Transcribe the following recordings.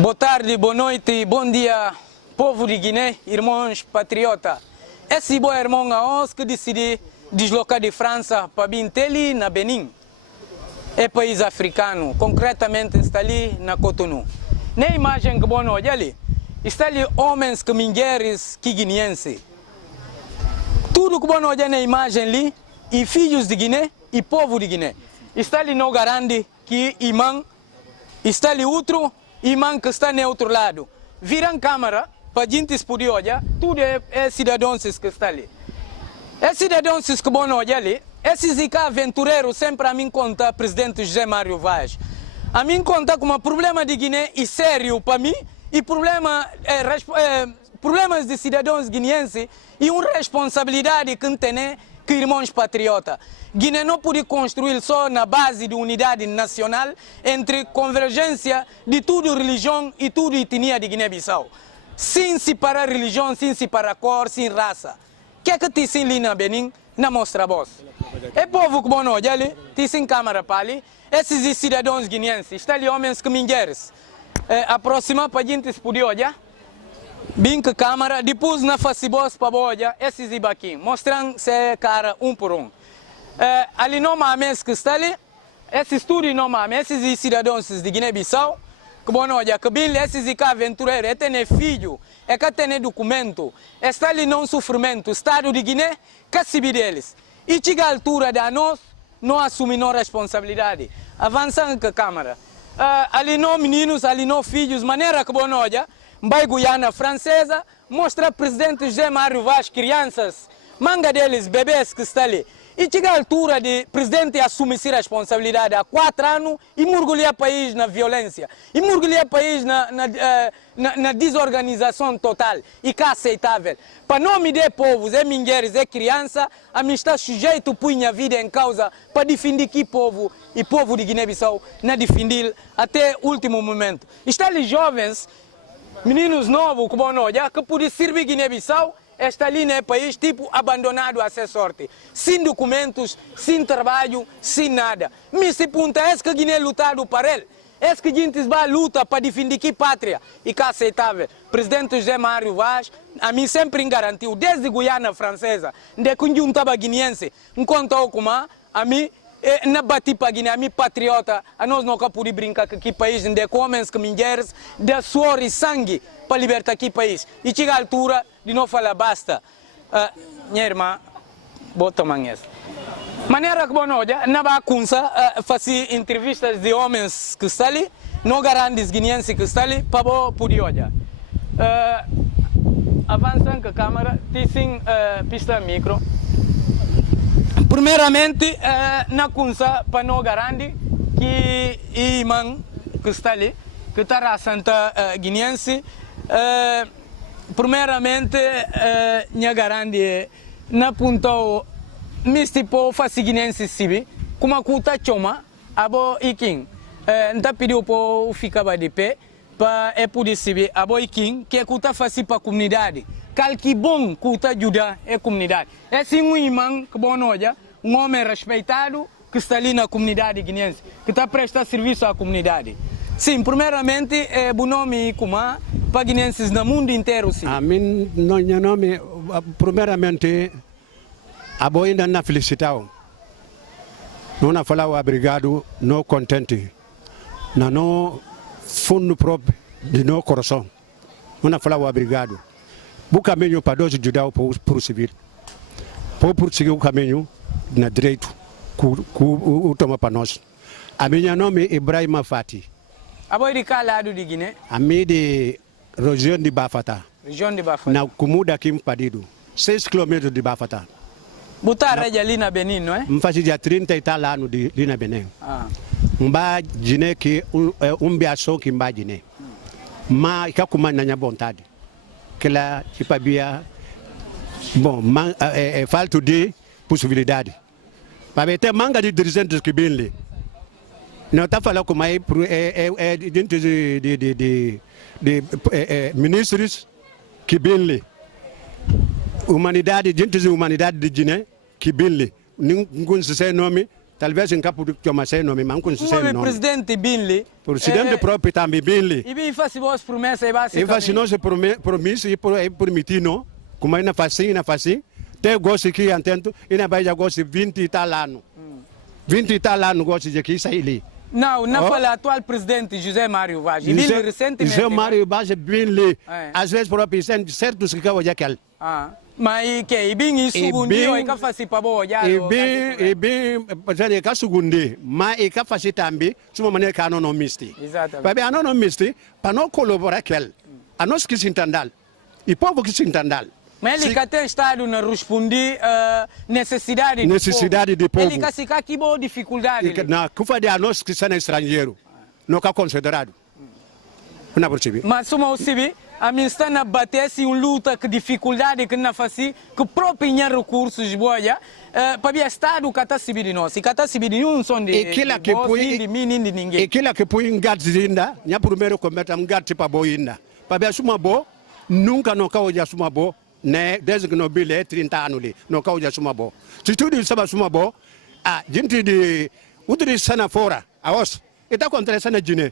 Boa tarde, boa noite, bom dia, povo de Guiné, irmãos patriotas. Esse bom irmão a nós que decidi deslocar de França para Binteli, na Benin. É país africano, concretamente está ali na Cotonou. Na imagem que você olha ali, está ali homens que mulheres que guineenses. Tudo que você olha na imagem ali, e filhos de Guiné e povo de Guiné. Está ali no garante que imã, está ali outro imã que está no outro lado. Viram câmera para a gente poder olhar, tudo é cidadãos que está ali. É cidadãos que você olha ali, esses aventureiros sempre a mim conta presidente José Mário Vaz. A mim conta como um problema de Guiné e sério para mim, e problemas de cidadãos guineenses e uma responsabilidade que tem que irmãos patriotas. Guiné não pode construir só na base de unidade nacional entre convergência de tudo religião e tudo etnia de Guiné-Bissau. Sem separar religião, sem separar cor, sem raça. O que é que tem ali na Benin? Na mostra voz. É povo que bom olha ali, tem sem câmera para ali. Esses cidadãos guineenses, estão ali homens que mulheres. Aproximar para a gente poder olhar. Bem que câmera, depois na face voz para olhar, esses ibaquim, mostrando se cara um por um. Ali não há que está ali, esses tudo não há, esses cidadãos de Guiné-Bissau, que bom olhar, que bem esses aventureiros, tem filho, que tem documento, está ali não sofrimento, Estado de Guiné, que se deles. E chega a altura de nós, não assumimos responsabilidade. Avançando com a câmera. Ali não meninos, ali não filhos, maneira que bom olhar, vai Guiana francesa, mostra presidente José Mário Vaz, crianças, manga deles, bebês que estão ali. E chega a altura de presidente assumir a responsabilidade há 4 anos e mergulhar o país na violência. E mergulhar o país na desorganização total e que é aceitável. Para nome de povos, mulheres e crianças, a mim está sujeito a pôr a vida em causa para defender que povo e povo de Guiné-Bissau na defender até o último momento. Estão ali jovens, meninos novos que vão olhar, que podem servir Guiné-Bissau, está ali no país tipo abandonado a ser sorte, sem documentos, sem trabalho, sem nada. Mas se pergunta, é que Guiné lutado para ele? É que a gente vai lutar para defender que pátria e que é aceitável? Presidente José Mário Vaz, a mim sempre garantiu, desde Guiana francesa, de conjuntava guineense, enquanto eu como a mim, na bati para Guiné, a mim patriota, a nós não podemos brincar com que país, de homens, que mulheres, de suor e sangue para libertar aqui país. E chega a altura de não falar basta. Minha irmã, bota manhãs. Maneira que bom olha, na bagunça, fazer entrevistas de homens que estão ali, não grandes guineenses que estão ali, para poder olhar. Avançando com a câmera, tem pista micro. Primeiramente, na Kunsa, para não garantir que o irmão que está ali, que está na Santa Guineense, primeiramente, não garante na ponta, mas tipo, faz Guineense Sibi, como a cuta choma, abo iking, não pediu para ficar de pé, para poder Sibi, abo iking, que a cuta faz para a comunidade. Que bom que ajuda a comunidade. É sim um irmão que bom olha, um homem respeitado que está ali na comunidade guineense, que está a prestar serviço à comunidade. Sim, primeiramente, é bom nome Kuma para guineenses no mundo inteiro. Sim. A mim, meu nome, primeiramente, a boa ainda na felicitão. Não na falar obrigado, não contente. Não fundo próprio de no coração. Não na falar obrigado. O caminho para dois judaus para o civil. Para prosseguir o caminho na direito que toma para nós. A minha nome é Ibrahima Fati. A boa de que lado de Guiné? A minha de região de Bafata. Região de Bafata. Na comuna aqui em Padido. 6 km de Bafata. Botar ali na Benin, não é? Eu faço já 30 e tal anos ali na Benin. Mba Guiné que biação que mba Guiné. Mas que como na minha vontade. Que lá tipo bia bom falta de possibilidade para ter manga de dirigentes que bem ali não está falando como dentro de ministros que bem ali humanidade dentro da humanidade de Guiné que bem ali ninguém se nome talvez em capo de uma cena nome man kun sei nome presidente Binli presidente próprio também Binli e bem faz boas promessas e base e faz nós promessa e permitir não como ainda faz tem gosto que atento e na Bahia gosto 20 e tal ano 20 e tal ano gosto de aqui sair ali. Não fala atual presidente José Mário Vaz. Recentemente. José Mário Vaz bem lhe. Às vezes próprio certos que eu já quero. Mas que e bem isso segundo e que faz para boa já. E bem já é que segundo, mas e que faz também, suma maneira que não misti. Exatamente. Para não misti, para não colaborar com ele. A nós que se entendal. E povo que se entendal. Mas ele que tem estado na responder necessidade do povo. Ele que se aqui boa dificuldade. Na cufa de nós que são estrangeiro, não é considerado. Não é possível. Mas suma o cibi, a mim está na bater se luta que dificuldade que na faci, que próprio recursos boia, para o estado que está cibi de nós, e que está cibi de um som de ninguém. E que que põe gatos ainda, minha primeiro cometa gato para boinda. Para suma bo, nunca não cau já suma bo. Ne desde que no bile 30 anos ali no causa já suma bo se tudo estava suma bo gente de utri sana fora aos está acontecendo na Guiné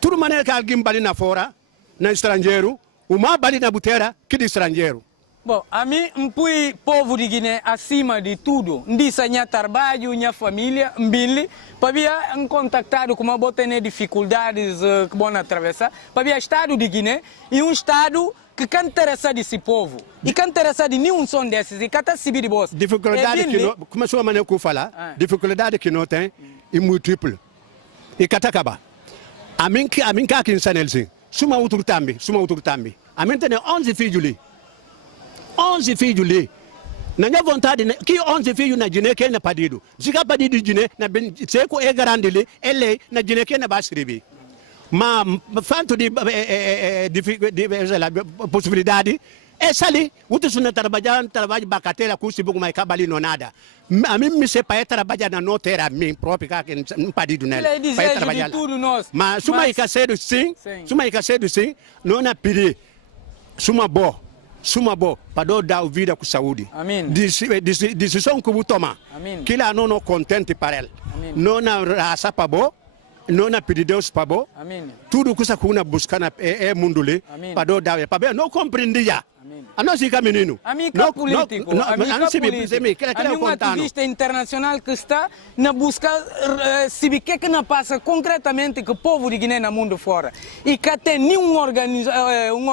tudo maneira que alguém bali na fora na estrangeiro uma bali na butera que de estrangeiro. Bom, a mim fui povo de Guiné acima de tudo ndisa minha trabalho minha família mbili para vir contactado com uma boa dificuldades que vão atravessar para vir estado de Guiné e estado que can interessa desse povo e can interessa de nenhum som desses e cata subir de boss. Dificuldade que não, como a sua maneira que falar, dificuldade que não tem e múltiplo. E cata acaba. A mim que aqui em Sanelsi, suma outro tambi. A mim tem 11 filhos ali. 11 filhos ali. Na minha vontade, que 11 filhos na Guiné que é na padido. Se que padido de Guiné, na seco é grande ali, ele na Guiné que é na Basribi. Mas fanto de possibilidade essa ali o tu não trabalho bacatela custo pouco mais cabali não nada a mim me sei para trabalhar na notera mim próprio que não padido nela para trabalhar mas suma e caseiro sim não na pedir suma bo para dar vida com saúde decisão que eu toma que lá não contente para ele não na raça para bo não na pedir Deus para bo tudo que você buscar é mundo ali para dar para não compreendia a nós fica menino a mim é político a mim um ativista internacional que está na busca se que não passa concretamente que o povo de Guiné no mundo fora e que tem nenhuma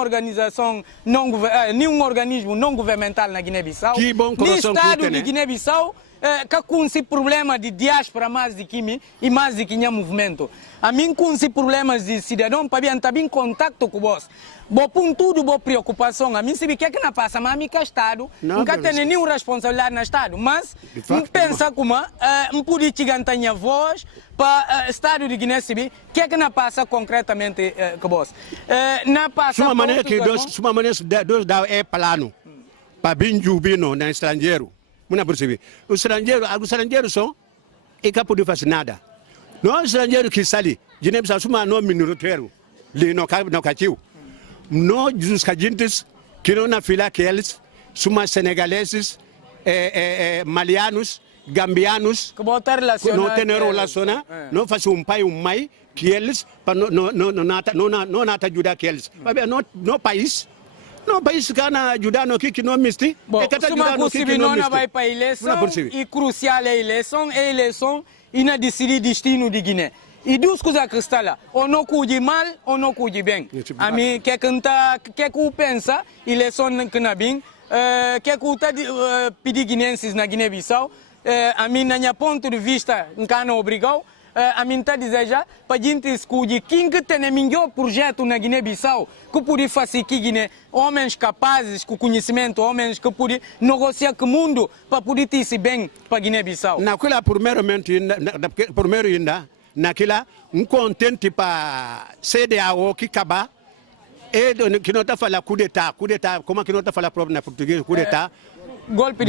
organização nenhum organismo não governamental na Guiné-Bissau nem estado de Guiné-Bissau que com esse problema de diáspora mais de que e mais de que tinha movimento. A mim com esse problemas de cidadão para bem estar em contato com vós. Bo pontudo bo preocupação. A mim se que não passa, mas a mim que estado nunca tem nenhuma responsabilidade no estado, mas pensa como pode chegar a voz para o estado de Guiné-Bissau que não passa concretamente com vós. Não passa. Uma maneira que dois dá é plano para bem jubino no estrangeiro. Não percebi. Os estrangeiros são e que pode fazer nada. Nós estrangeiros que saem, Guiné-Bissau suma não minoritário, ali no catiu. Nós os cajintes que não na fila que eles, suma senegaleses, malianos, gambianos, que não tem relação, não faz pai mãe que eles não ajuda que eles. No país não país que na ajudar no que não misti. Bom, se não vai para a eleição e crucial é a eleição e não decidir destino de Guiné. E duas coisas que estão lá, ou não cuide mal ou não cuide bem. A mim, que eu pensa, eleição que não bem, que eu pedir guineenses na Guiné-Bissau, a mim, na minha ponto de vista, não obrigado, a mim está dizendo já, para a gente escolher quem tem o melhor projeto na Guiné-Bissau, que pode fazer aqui Guiné, homens capazes, com conhecimento, homens que podem negociar com o mundo para poder ter bem para a Guiné-Bissau. Naquela primeiro ainda, naquela contente para CDAO que acaba, e que não está falando coup d'état, como que não está falando próprio na português, coup d'état, golpe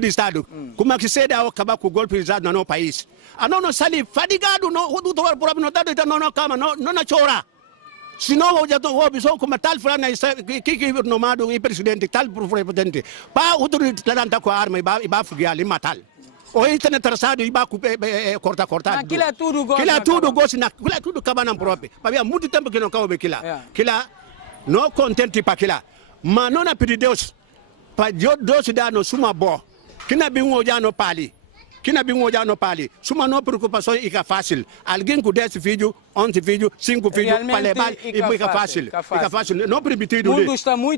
de Estado. Como é que CDAO acaba com o golpe de Estado no nosso país? A não sair fadigado, o doutor próprio não está não cama, não chora. Senão eu já estou observando como tal fulano que nomado e presidente tal presidente para outro talanta com a arma e vai fugiar ali matar. Oi tene traçado e baco corta. Aquilo é tudo gosto. Aquilo é tudo gosto, aquilo é tudo cabana própria. Mas há muito tempo que não cabe aquilo. Aquilo não contente para aquilo. Mas não é pedir Deus. Para Deus dar no suma boa. Que não é bem olhar no pali. Que não é bem olhar no pali. Suma não preocupação e que é fácil. Alguém com 10 filhos, 11 filhos, 5 filhos, para levar e fica fácil. Fica fácil. Não permitido ali.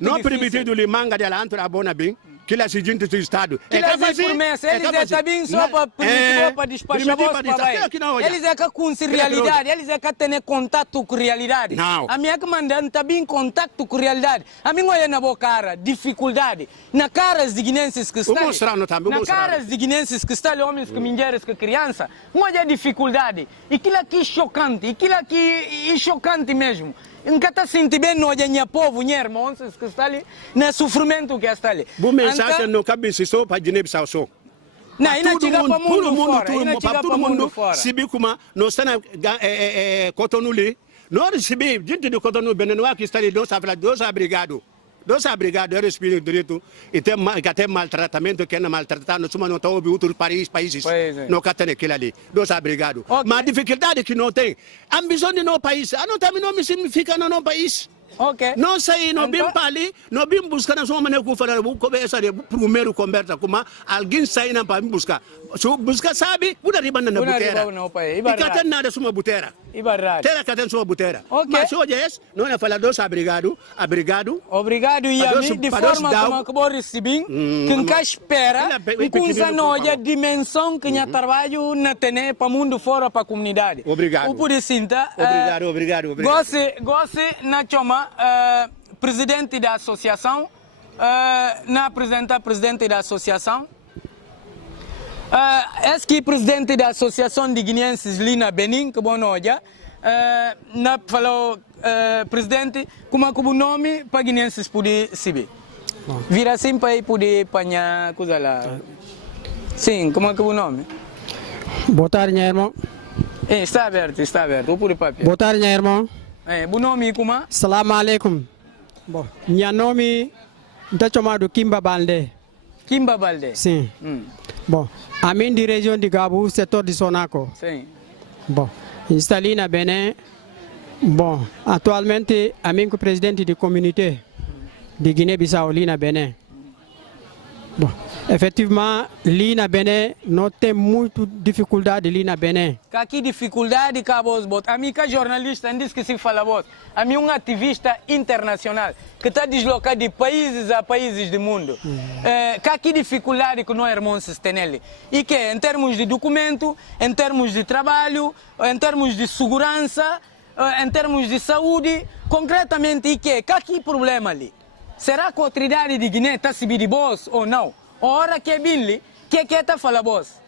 Não permitido ali manga de lá entre a bona bem. Que é o seguinte do Estado. Que eles promessa, eles é bem só para despachar para lá. Eles é que com realidade, eles é que tem contato com realidade. A minha que mandando tá bem contato com realidade. A minha olha na boa cara, dificuldade. Na cara os guinenses que estão. Na cara os guinenses que estão, homens que mulheres que criança, olha a dificuldade. E aquilo aqui é chocante, aquilo aqui é chocante mesmo. Nunca está sentindo bem no dia povo, né, irmãos, que está ali, no sofrimento que está ali. Bom mensagem não cabe só para Guiné-Bissau só. Não, ainda chega para todo mundo fora. Se bem como nós estamos Cotonou ali, nós recebemos gente de Cotonou, Benin, que está ali, nós obrigado. Nós obrigado, é respeito direito e tem até maltratamento que é maltratado, nós não estamos em outros países, não tem aquilo ali. Nós obrigado. Mas a dificuldade que não tem, a ambição de nosso país, não também não significa no nosso país. Não sei, não bem para ali, não bem buscar na sua maneira que começa a primeiro conversa, como alguém sai na para buscar. Se buscar sabe, uma riba na buteira. E que tem nada suma buteira. Terá que tem sua buteira. Mas hoje não é falar dos obrigado. Obrigado e a mim de forma como que vou receber, que nunca espera, com a dimensão que o trabalho não tem para o mundo fora para a comunidade. Obrigado. Por isso, obrigado. Gosto na chama presidente da associação, na apresentar presidente da associação. Esse que presidente da associação de guineenses Lina Benin, que bom olha, na falou presidente como é o nome para guineenses poder saber. Vira assim para poder apanhar coisa lá. Sim, como é o nome? Boa tarde, meu irmão. Está aberto, o puro papel. Boa tarde, meu irmão. O nome como é? Salam alaikum. Bom, meu nome é chamado Kimba Balde. Kimba Balde? Sim. Bom, a mim de região de Gabu, setor de Sonaco. Sim. Bom, instalei na Benin. Bom, atualmente a mim como presidente de comunidade de Guiné-Bissau, ali na Benin. Bom, efetivamente, ali na Benin, não tem muita dificuldade ali na Benin. Que dificuldade que vos bota? A mim que jornalista, não diz que se fala vos. A mim um ativista internacional que está deslocado de países a países do mundo. Que dificuldade que nós irmãos têm ali? E que em termos de documento, em termos de trabalho, em termos de segurança, em termos de saúde, concretamente, e que problema ali? Será que a autoridade de Guiné está subindo de boss ou não? A hora que é bem que está falando boss?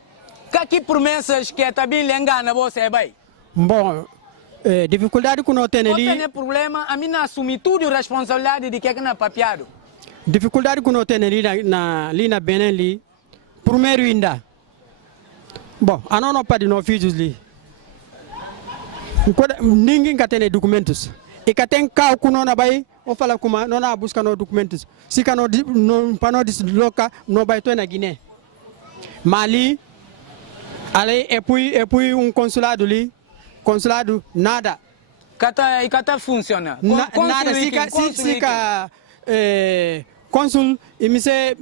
Que promessas que está bem engana você é bem? Bom, dificuldade que não tem ali... Não tem problema, a mim não assumi tudo a responsabilidade de que não é papiado. Dificuldade que não tem ali na Benin ali, primeiro ainda. Bom, a não pode não filhos ali. Ninguém tem documentos. E que tem carro que não vai, ou fala como não busca no documentos. Se que não para não deslocar, não vai ter na Guiné. Mali, ali e puis consulado ali, consulado nada. E que funciona? Nada, se que consul e me se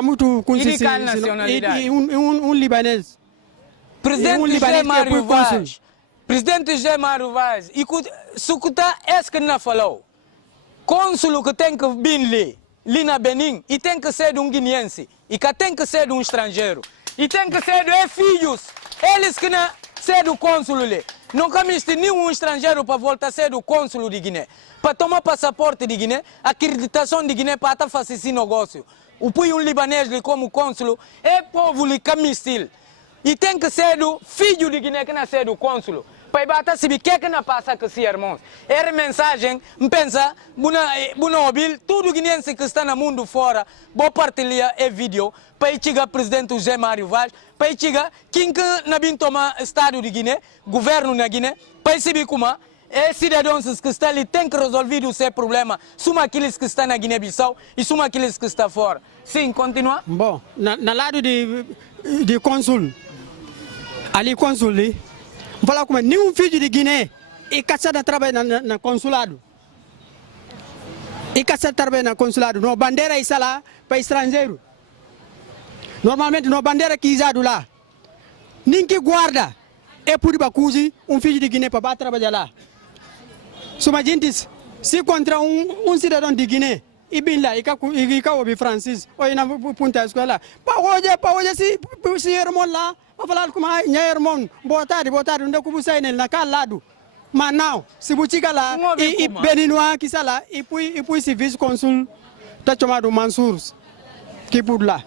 muito consiste libanês. Presidente José Mário Vaz. Presidente José Mário Vaz, e se que está esse que não falou, cônsul que tem que vir ali na Benin, e tem que ser de um guineense, e que tem que ser de um estrangeiro, e tem que ser de filhos, eles que não ser do cônsul ali. Não existe nenhum estrangeiro para voltar a ser do cônsul de Guiné. Para tomar passaporte de Guiné, acreditação de Guiné para estar fazendo esse negócio. O um libanês como cônsul é povo de camistil. E tem que ser do filho de Guiné que não é do cônsul. Para bater se que não passa com si, irmãos. Era mensagem, pensa, buna ouvir, tudo guineense que está no mundo fora, vou partilhar e vídeo, para chegar presidente José Mário Vaz, para chegar quem que não vem tomar Estado de Guiné, governo na Guiné, para saber como cidadãos que estão ali têm que resolver o seu problema, suma aqueles que estão na Guiné-Bissau e suma aqueles que estão fora. Sim, continua? Bom, na lado de de consul ali consul li fala como nenhum filho de Guiné e caçada trabalha na consulado e caçada trabalha na consulado no bandeira isso lá para estrangeiro normalmente no bandeira que isado lá ninguém guarda é por bacuzi filho de Guiné para trabalhar lá suma gente se contra cidadão de Guiné e bem lá e cá o Francis ou na punta escola para hoje se irmão lá a falar com a minha irmã boa tarde onde é que você está na cá lado mas não se você lá e Beninoa que está lá e depois se vice-consul está chamado Mansour que por lá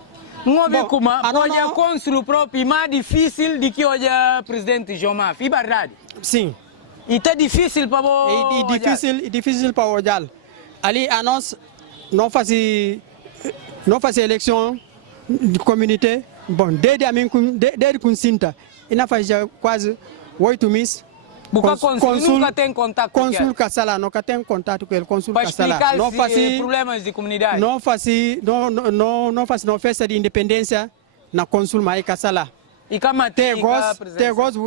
como hoje é cônsul próprio mais difícil do que hoje é presidente Jomaf, é verdade? Sim. E está difícil para você? É difícil para olhar. Ali a nós não faz eleição de comunidade. Bom, desde que sinta, e não faz já quase 8 meses. Consul nunca tem contato com ele. Consul Kassala nunca tem contato com ele. Consul para explicar não faz problemas de comunidade. Não faz festa de independência na Consul Mai Kassala. E como tem gosto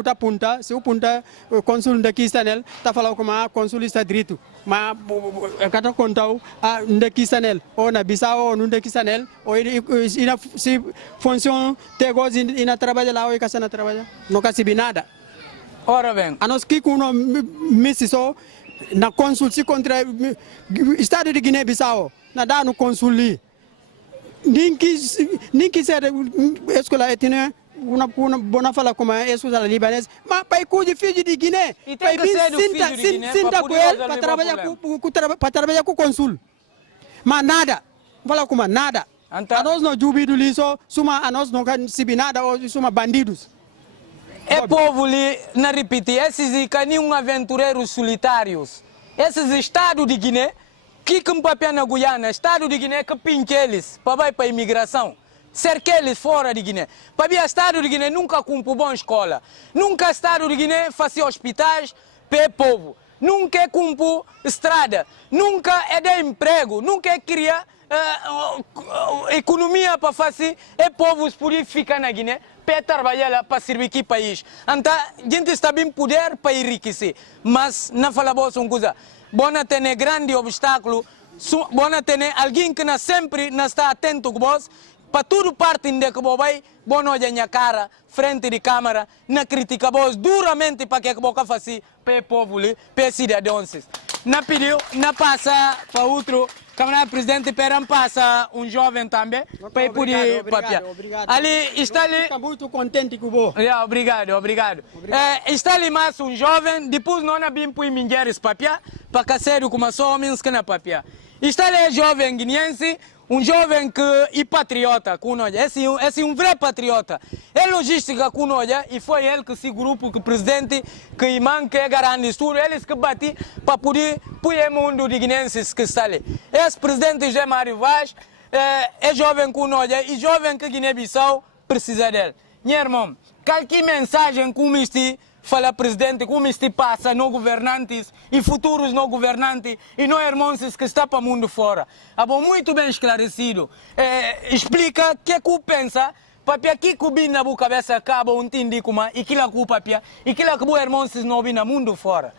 de punta, se o punta o consul daqui está nele, está falando como a consul está direito, mas cada contal daqui está nele, ou na Bissau ou não daqui está nele, ou se funciona tem gosto e na trabalha lá ou casa na trabalha, não recebe nada. Ora bem. A nós que uno missão na consul se contra Estado de Guiné-Bissau, na dá no consul ali, ninguém ser escola etnia uma bona fala como é isso da libanês mas para cuidar filho de Guiné para sinta com ele para trabalhar com o consul mas nada fala como nada a nós não jubido liso suma a nós não recebi nada ou suma bandidos é povo ali na repetir esses caninhos aventureiros solitários esses estados de Guiné que papel na Guiana estado de Guiné que pinque eles para a imigração cerca eles fora de Guiné. Para o Estado de Guiné nunca cumpriu boa escola. Nunca o Estado de Guiné fazia hospitais para o povo. Nunca cumpriu estrada. Nunca é de emprego. Nunca cria economia para fazer o povo poder ficar na Guiné para trabalhar para servir aqui país. Então, a gente está bem poder para enriquecer. Mas, não fala boa coisa. Bona ter grande obstáculo. Bona ter alguém que sempre está atento com vós. Para tudo parte de que vai, bom olhar na cara, frente de câmara, na critica vos duramente para que boca faça para o povo, para os cidadãos. Na pediu, na passa para outro, camarada presidente, para passa jovem também, para poder papel. Ali está ali. Estou muito contente com você. Obrigado. Está ali mais jovem, depois não há bem para mulheres papel, para que sério como só homens que na papel. Está ali jovem guineense. Jovem que é patriota, esse é vrai patriota. É logística com nós, e foi ele que esse grupo, que o presidente, que imã, que é garante tudo, eles que bati para poder pôr o mundo de guineenses que está ali. Esse presidente José Mário Vaz é jovem com nós, e jovem que Guiné-Bissau precisa dele. Minha irmã, qualquer mensagem como este, fala presidente, como este passa no governantes e futuros no governantes e no irmãos que está para o mundo fora. Muito bem esclarecido. Explica o que pensa, para que o na boa cabeça acaba entender como e que lá papia e que lá que o irmãos não vêm no mundo fora.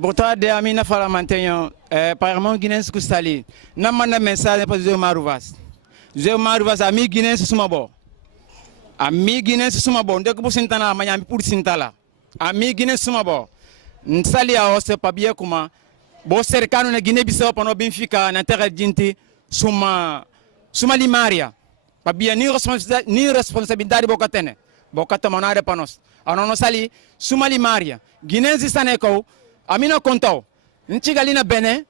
Boa tarde, a minha fala mantenho para o irmão guinense que está ali. Não manda mensagem para José Mário Vaz. José Mário Vaz, amigo guinense, suma bom. Amigo guinense suma bom, dès que vous sentez là, amanhã pour sentar lá. Amigo guinense suma bom. Nsali a osse para bien como, bo cercano na Guiné-Bissau para no Benfica na terra de gente suma limaria. Para bien ni responsabilidade boca tene, boca tamanada para nós. A não sali suma limaria. Guinense está neco, a mim não contou. Ntiga ali na Bené,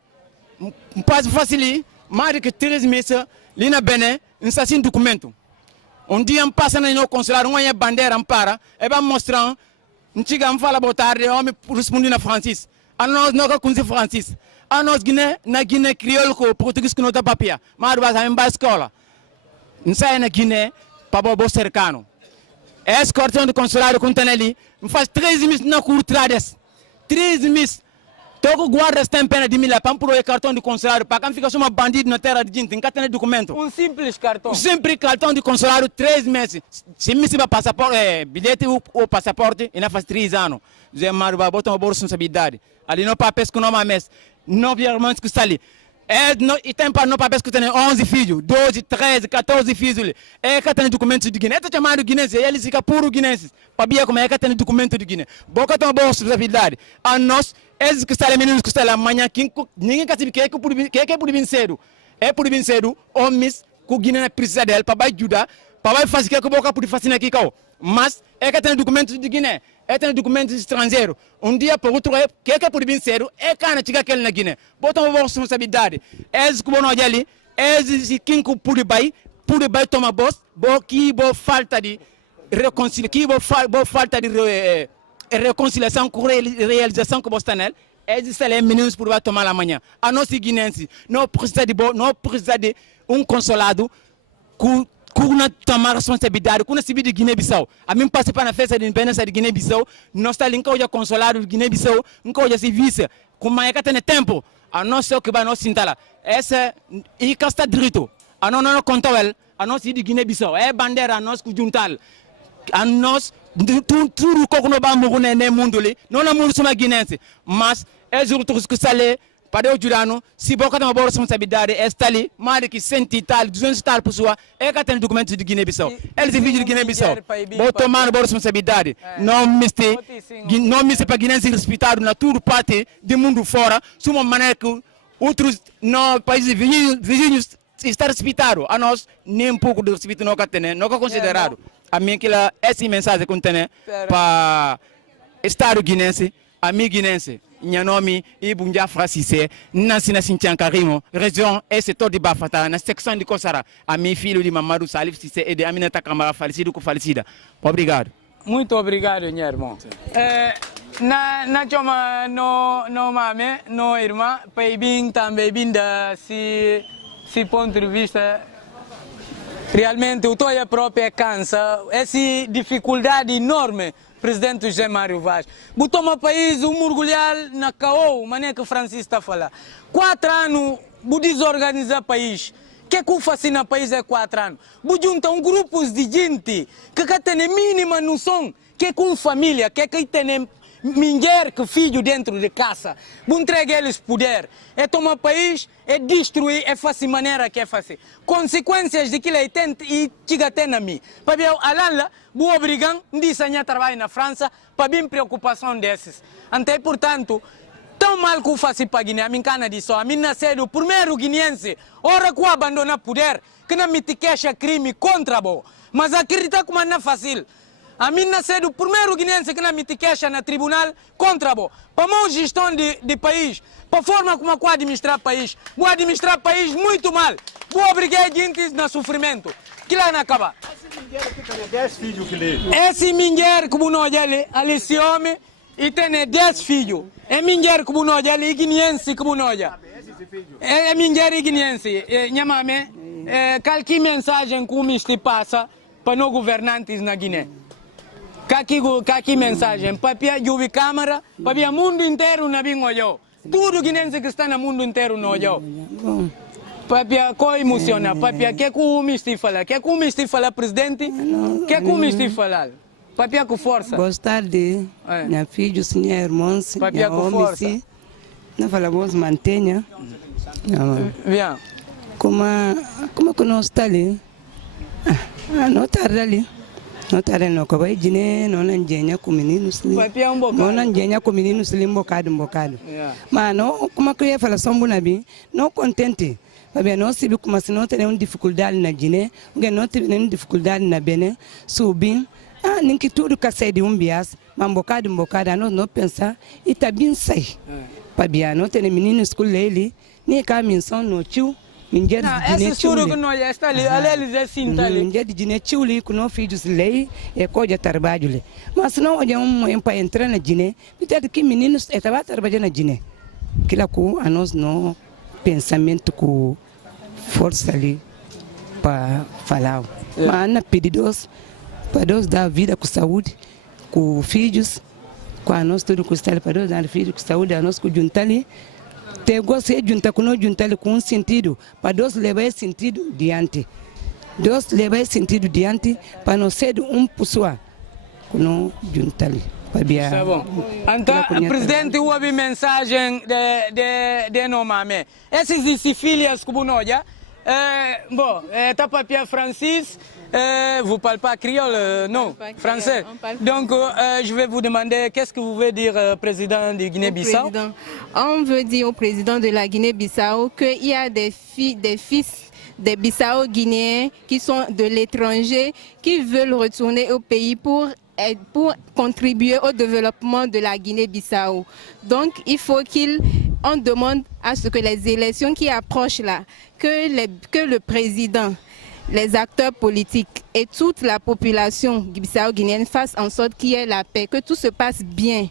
pas facili, mais que 3 meses ali na Bené, nsa documento. Dia passa no consulado, uma bandeira ampara, e vai mostrar, não fala boa tarde, homem responde na francês. A nós não conhece francês. A nós na Guiné crioulo com português que não dá papel, mas vai a uma escola. Não sai na Guiné para o cercano. Esse cartão de consulado contém ali, faz 3 meses na curtrades. 3 meses. Todo guarda tem pena de milha para o cartão de consulado, para quem fica só uma bandido na terra de gente, tem que ter documento. Simples cartão. Um simples cartão de consulado, 3 meses. Se me se passaporte, bilhete ou passaporte, ainda faz 3 anos. José Mário vai botar uma boa responsabilidade. Ali não papéis que não há mês. 9 irmãos que estão ali. E tem para não papéis que tem 11 filhos, 12, 13, 14 filhos. É que tem documentos de Guiné. É chamado guinense, eles ficam puro guinenses. Para ver como é que tem documento de Guiné. Boca tem uma boa responsabilidade. A nós, esses que estão ali, meninos que estão lá amanhã, ninguém quer saber que é por vir cedo. É por vir cedo, homens que o Guiné precisa dele para ajudar, para fazer o que a boca pode fazer aqui. Mas é que tem documentos de Guiné. É tem documentos estrangeiros. Um dia para outro, que é por vir cedo, é que não chega aquele na Guiné. Botam uma boa responsabilidade. Esses que vão olhar ali, esses que por ir tomar boss, que boa falta de reconciliação, que boa falta de reconciliação com realização que você tem. Esses são os meninos por tomar amanhã. A nossa guinense não precisa de um consolado que não tomar responsabilidade, que não se vê de Guiné-Bissau. A mim participar na festa de independência de Guiné-Bissau, nós estamos ali com o consulado de Guiné-Bissau, com o serviço, com mais que tem tempo. A nós é o que vai nos sentar lá. Essa e que está direito. A nós não contou ele, a nós de Guiné-Bissau. É bandeira a nós que juntar. A nós tudo que nós vamos morrer no mundo ali, não é mundo só guinense, mas é outros que estão ali. Para o jurano, se você tem uma boa responsabilidade, está ali, mais de 100 e tal, 200 e tal pessoas, é que tem documentos de Guiné-Bissau. Eles vivem de Guiné-Bissau. Vou tomar uma boa responsabilidade. Não me para guinense respeitado na toda parte do mundo fora, de uma maneira que outros países vizinhos estão respeitados. A nós, nem um pouco de respeito não tem, não é considerado. A mim, essa mensagem que tem para o Estado guinense, a mim guinense. Meu nome é Bunja Francissé, nasci na Sintiancarimo, região e setor de Bafata, na secção de Kossara. A meu filho de Mamadou Salif Cissé e de Aminata Camara, falecido com falecida. Obrigado. Muito obrigado, meu irmão. Na chama no mame, no irmã, para bem também vinda se ponto de vista. Realmente, o toia própria cansa, essa dificuldade enorme. Presidente José Mário Vaz. Botou o país mergulhar na caô, maneira que o Francisco está a falar. 4 anos, vou desorganizar o país. O que é que eu faço no país é 4 anos? Vou juntar grupos de gente que tem a mínima noção que é com família, que tem mulher que filho dentro de casa. Vou entregar eles poder. É tomar o país, é destruir, é fazer maneira que é fazer. Consequências de que ele tem e chega até na mim. Para ver, alala, vou obrigar a trabalhar na França para bem preocupação desses. Então, portanto, tão mal que eu faço para a Guiné, a mim cana de só, a mim nascer o primeiro guineense, hora que eu abandonar poder, que não me te queixa crime contra o. Mas acreditar como não é fácil. A mim nascer o primeiro guineense que não me te queixa na tribunal contra o. Para a mão gestão de país, para a forma como eu administrar o país, vou administrar o país muito mal. Vou obrigar a gente no sofrimento. Que lá não acaba. Esse mulher que não olha ali, esse homem, e tem 10 filhos. É mulher que não olha ali, e guineense que não olha. É mulher e guineense. Nhamame, qualquer mensagem que me passa para os governantes na Guiné. Qualquer mensagem, para a câmara, para o mundo inteiro não olhou. Tudo guineense que está no mundo inteiro não olhou. Papia, co emociona, papia, que o me estou falando? Que o me estou falando, presidente? Que o me estou falando? Papia com força. Gostar de minha filha, minha irmã, papia com força. Não falamos mantenha. Bien. Como que nós está ali? Não está ali. Não está ali, não. Como é que não engenha com meninos? Papia bocado. Não engenha com meninos um bocado. Mas não, como que eu ia falar só um não contente. Porque nós sabemos como se não temos dificuldade na Guiné, porque não temos dificuldade na Benin, subir, nem que tudo que sai de bias, mas um bocado, nós não pensar e também sai. Porque não temos meninos que lê nem que a menção no tio, ninguém de Guiné esse tudo que nós está ali, eles é sim tá ali. Ninguém de Guiné tio ali, que não filhos lê, é coisa trabalho ali. Mas se não olhamos para entrar na Guiné, então que meninos estavam trabalhando na Guiné. Aquilo que a nós não pensamento com força ali para falar. Mas na pedidos para Deus dar vida com saúde, com filhos, kwa nós tudo custali para Deus na filho que saúde a nós com juntali te gosto junta com nós juntali com sentido para Deus levar esse sentido diante Deus levar esse sentido diante para nós ser pessoa com nós juntali. Tá bom. Então, presidente, houve mensagem de nomame. Esses filhos que vous já, bon, t'as papier Francis, vous parlez pas créole, non, français. Donc, je vais vous demander, qu'est-ce que vous voulez dire, président de Guinée-Bissau? On veut dire au président de la Guinée-Bissau qu'il y a des fils des Bissau-Guinéens qui sont de l'étranger, qui veulent retourner au pays pour contribuer au développement de la Guinée-Bissau. Donc, il faut on demande à ce que les élections qui approchent là, que le président, les acteurs politiques et toute la population bissau-guinéenne fassent en sorte qu'il y ait la paix, que tout se passe bien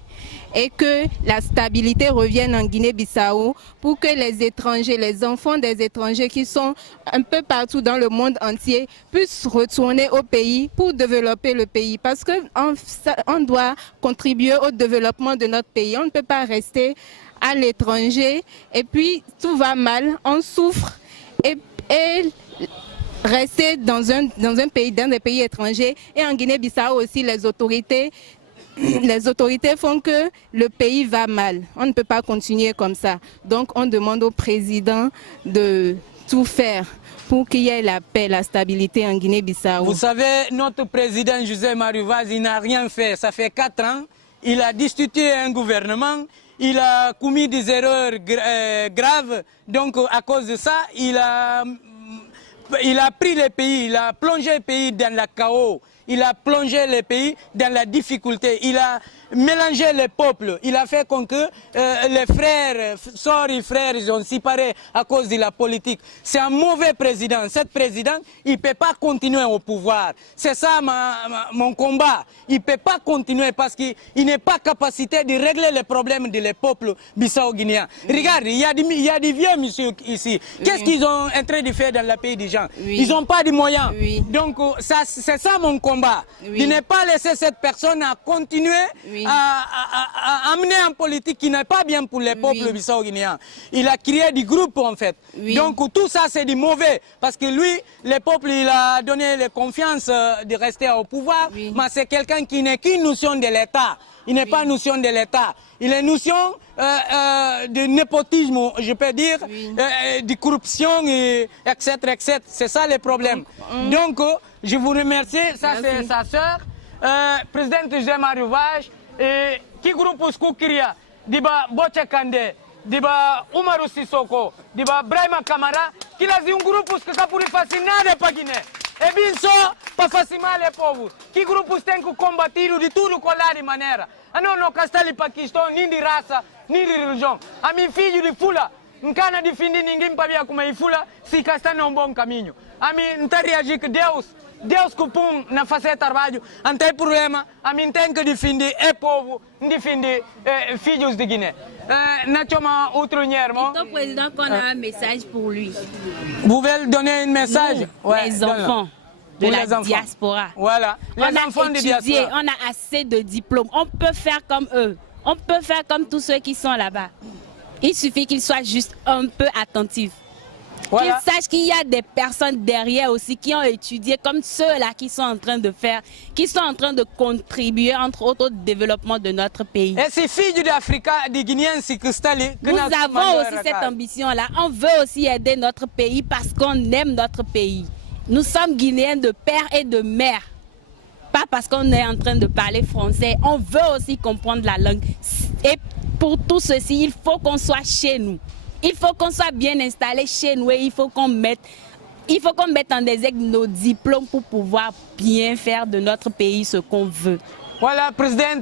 et que la stabilité revienne en Guinée-Bissau pour que les étrangers, les enfants des étrangers qui sont un peu partout dans le monde entier puissent retourner au pays pour développer le pays. Parce qu'on doit contribuer au développement de notre pays. On ne peut pas rester à l'étranger et puis tout va mal, on souffre et rester dans des pays étrangers. Et en Guinée-Bissau aussi, les autorités font que le pays va mal. On ne peut pas continuer comme ça. Donc on demande au président de tout faire pour qu'il y ait la paix, la stabilité en Guinée-Bissau. Vous savez, notre président José Mario Vaz, il n'a rien fait. Ça fait 4 ans. Il a destitué un gouvernement. Il a commis des erreurs graves. Donc à cause de ça, il a pris le pays, il a plongé le pays dans le chaos. Il a plongé le pays dans la difficulté. Il a mélangé le peuple. Il a fait que les frères, sœurs et frères, ils ont séparé à cause de la politique. C'est un mauvais président. Cet président, il ne peut pas continuer au pouvoir. C'est ça mon combat. Il ne peut pas continuer parce qu'il n'est pas capacité de régler les problèmes du peuple bissau-guinéen. Regarde, il y a des vieux monsieur ici. Qu'est-ce qu'ils sont en train de faire dans le pays des gens? Ils n'ont pas de moyens. Donc, c'est ça mon combat. De ne pas laisser cette personne à continuer à amener en politique qui n'est pas bien pour les peuples bissau-guinéens. Il a créé des groupes en fait. Donc tout ça c'est du mauvais parce que lui, le peuple, il a donné la confiance de rester au pouvoir, mais c'est quelqu'un qui n'est qu'une notion de l'État. Il n'est pas notion de l'État. Il est notion de népotisme, je peux dire, de corruption, etc. etc. C'est ça le problème. Donc, je vous remercie. Ça, c'est sa sœur. Président José Mario Vaz. Qui groupe Skoukiria, Diba Boche Kande, Diba Umaru Sissoko, Diba Brahima Kamara, qui a un groupe qui a pour fascinar pas Guinée. E bien ça, pas facilement les pauvres. Qui groupe tem que combattre de tout le colère de manière. Ah non, non, Castali Pakistan, ni de race, ni de religion. A mi filho de fula, nkana defender ninguém para como é fula, se Castali é bom caminho. A mi não reagir que Deus que põe na fazer trabalho, não tem problema, a mim tem que defender o povo, defender filhos de Guiné. Naturellement, autre numéro. Le président, qu'on a un message pour lui. Vous voulez donner un message? Les enfants de la diaspora. Voilà, les enfants de diaspora. On a assez de diplômes, on peut faire comme eux, on peut faire comme tous ceux qui sont là-bas. Il suffit qu'ils soient juste un peu attentifs. Voilà. Qu'ils sachent qu'il y a des personnes derrière aussi qui ont étudié comme ceux-là qui sont en train de faire, qui sont en train de contribuer entre autres au développement de notre pays. Et ces filles d'Afrique, des Guinéens, nous avons aussi cette ambition-là. On veut aussi aider notre pays parce qu'on aime notre pays. Nous sommes Guinéens de père et de mère. Pas parce qu'on est en train de parler français. On veut aussi comprendre la langue. Et pour tout ceci, il faut qu'on soit chez nous. Il faut qu'on soit bien installé chez nous et il faut qu'on mette en exergue nos diplômes pour pouvoir bien faire de notre pays ce qu'on veut. Voilà, président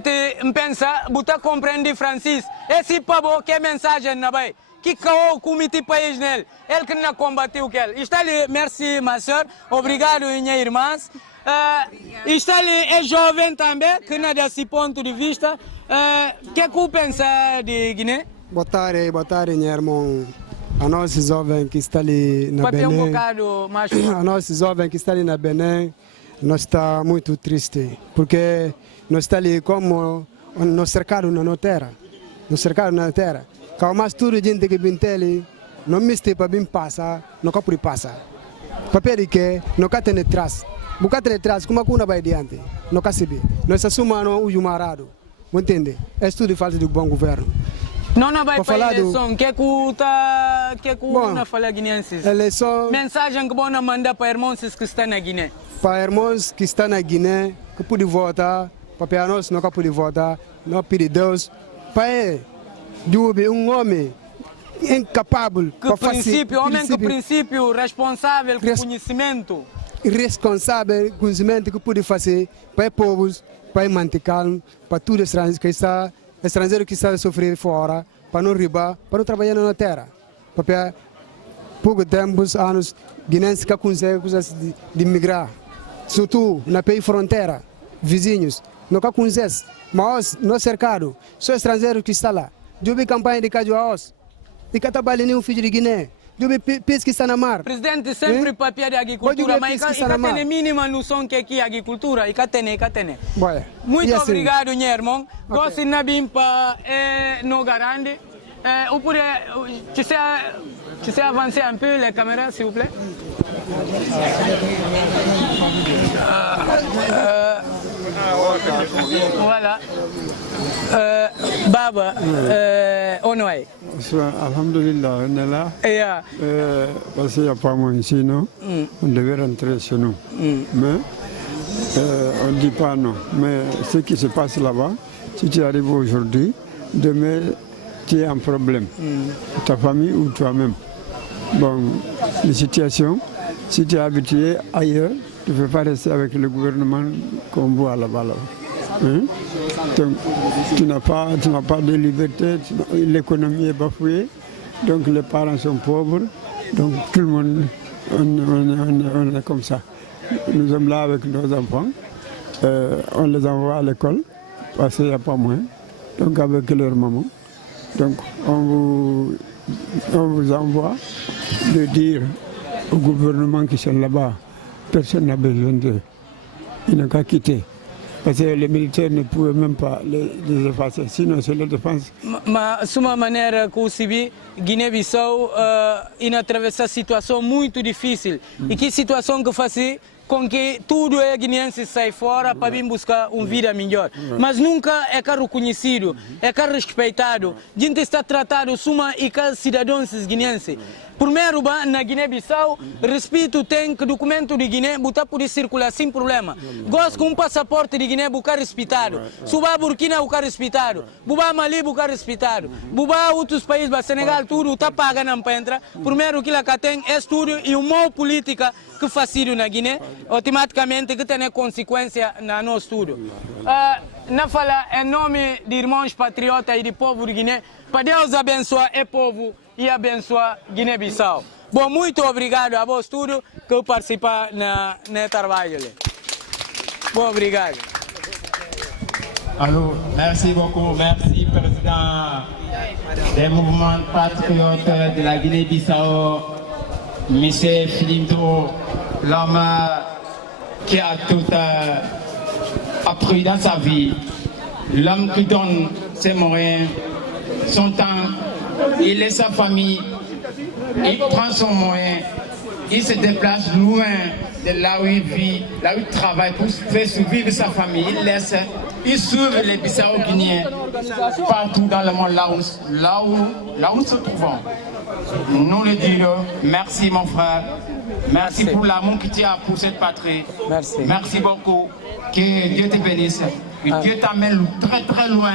Mpensa, vous avez compris Francis. Et si pas bon, quel message n'a-t-il? Qui a au comité pays elle qui n'a combattu ou quel? Merci ma soeur, obrigado irmãs. É jovem também, que não dá esse ponto de vista. O que você pensa de Guiné? Boa tarde, minha irmã. A nossa jovem que está ali na Benin. A nossa jovem que está ali na Benin, nós está muito triste, porque nós está ali como no cercado na terra. No cercado na terra. Kao mas tudo gente que binteli, não miste para bem passar, não capuri passar. Papel que não cate atrás. Bucate atrás, como que uma vai adiante? Não cacibe. Nós assumamos o jumarado. Entende? É tudo falta do bom governo. Não vai para eleição, que na fala guineenses. Eleição. Mensagem que bona manda para irmãos que estão na Guiné. Para irmãos que estão na Guiné, que podem votar, para nós não podem votar, não pedir Deus. Para homem incapaz. Que princípio, homem que princípio responsável com conhecimento. Responsável conhecimento que pode fazer para povos, para manter calmo, para tudo estrangeiro que está a sofrer fora, para não ribar, para não trabalhar na terra. Porque pouco tempo, anos, guineenses que conseguem de migrar, sobretudo na país fronteira, vizinhos, não conseguem, mas no cercado, só estrangeiro que está lá. Eu vi campanha de Cajuaos, de Catabalha nem um filho de Guiné. Eu vi pesquisa na mar. Presidente, sempre papel de agricultura, mas tem mínima noção que aqui é agricultura, e cá tem. Muito obrigado, meu irmão. Gosto de vir para no garante. Tu sais avancer un peu la caméra, s'il vous plaît? Voilà. Baba, on est. Alhamdulillah, on est là. Parce qu'il n'y a pas moins ici, non? On devait rentrer chez nous. Mais on ne dit pas non. Mais ce qui se passe là-bas, si tu arrives aujourd'hui, demain, tu es en problème. Ta famille ou toi-même. Bon, les situations, si tu es habitué ailleurs, tu ne peux pas rester avec le gouvernement qu'on voit là-bas. Hein? Donc, tu n'as pas de liberté, l'économie est bafouée, donc les parents sont pauvres, donc tout le monde, on est comme ça. Nous sommes là avec nos enfants, on les envoie à l'école, parce qu'il n'y a pas moins, donc avec leur maman. Donc on vous envoie de dire au gouvernement qui sont là-bas, personne n'a besoin d'eux, ils n'ont qu'à quitter. Parce que les militaires ne pouvaient même pas les effacer, sinon c'est la défense. Mas, de uma maneira que o Cibi, Guiné-Bissau, atravessa situação muito difícil. E que situação que faz com que tudo é guineense sai fora para vir buscar uma vida melhor. Mas nunca é reconhecido, é respeitado. A gente está tratado suma e cada cidadão guineense. Primeiro, na Guiné-Bissau, respeito tem que documento de Guiné botar por circular sem problema. Gosto com passaporte de Guiné buscar respeitado. Suba Burkina buscar respeitado. Buba Mali buscar respeitado. Buba outros países, Senegal, tudo está pagando para entrar. Primeiro que lá tem é tudo e uma política que faz na Guiné, automaticamente que tem consequência na nosso tudo. Na fala em nome de irmãos patriotas e de povo de Guiné, para Deus abençoar o povo e abençoar Guiné-Bissau. Bom, muito obrigado a vós tudo que participar no trabalho. Bom, obrigado. Alors, merci beaucoup, merci président des mouvements patriotes de la Guinée-Bissau, M. Filimto, l'homme qui a tout appris dans sa vie, l'homme qui donne ses moyens, son temps. Il laisse sa famille, il prend son moyen, il se déplace loin de là où il vit, là où il travaille pour faire survivre sa famille. Il sauve les Bissau-Guinéens partout dans le monde, là où nous se trouvons. Nous le dirons, merci mon frère, merci pour l'amour que tu as pour cette patrie. Merci beaucoup, que Dieu te bénisse, que Dieu t'amène très très loin.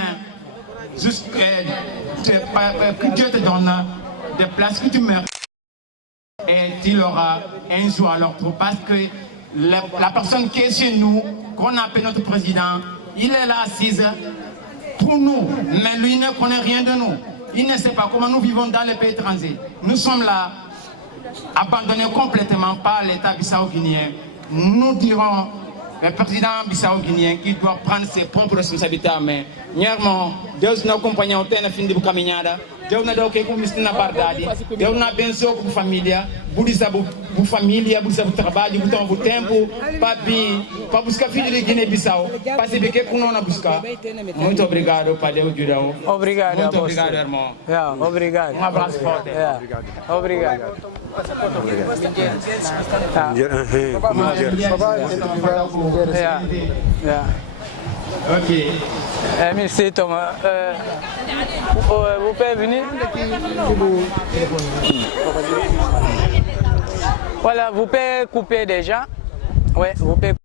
Que Dieu te donne des places que tu mérites et tu l'auras un jour alors parce que la personne qui est chez nous, qu'on appelle notre président, il est là assise pour nous, mais lui ne connaît rien de nous. Il ne sait pas comment nous vivons dans les pays étrangers. Nous sommes là, abandonnés complètement par l'État bissau-guinéen. Nous dirons le président bissau-guinéen qui doit prendre ses propres responsabilités à main. Nous accompagnons au fin de la caminhada. Deus na dá o que com isso na verdade. Deus na abençoa com família, budista bu família, budista bu trabalho, bu tomar bu tempo, para buscar filho de Guiné-Bissau, para saber que com nós buscar. Muito obrigado, Pai Deus Judão. Obrigado. Muito obrigado, irmão. Obrigado. Um abraço forte. Obrigado. Ok. Merci Thomas. Vous pouvez venir? Voilà, vous pouvez couper déjà. Ouais, vous pouvez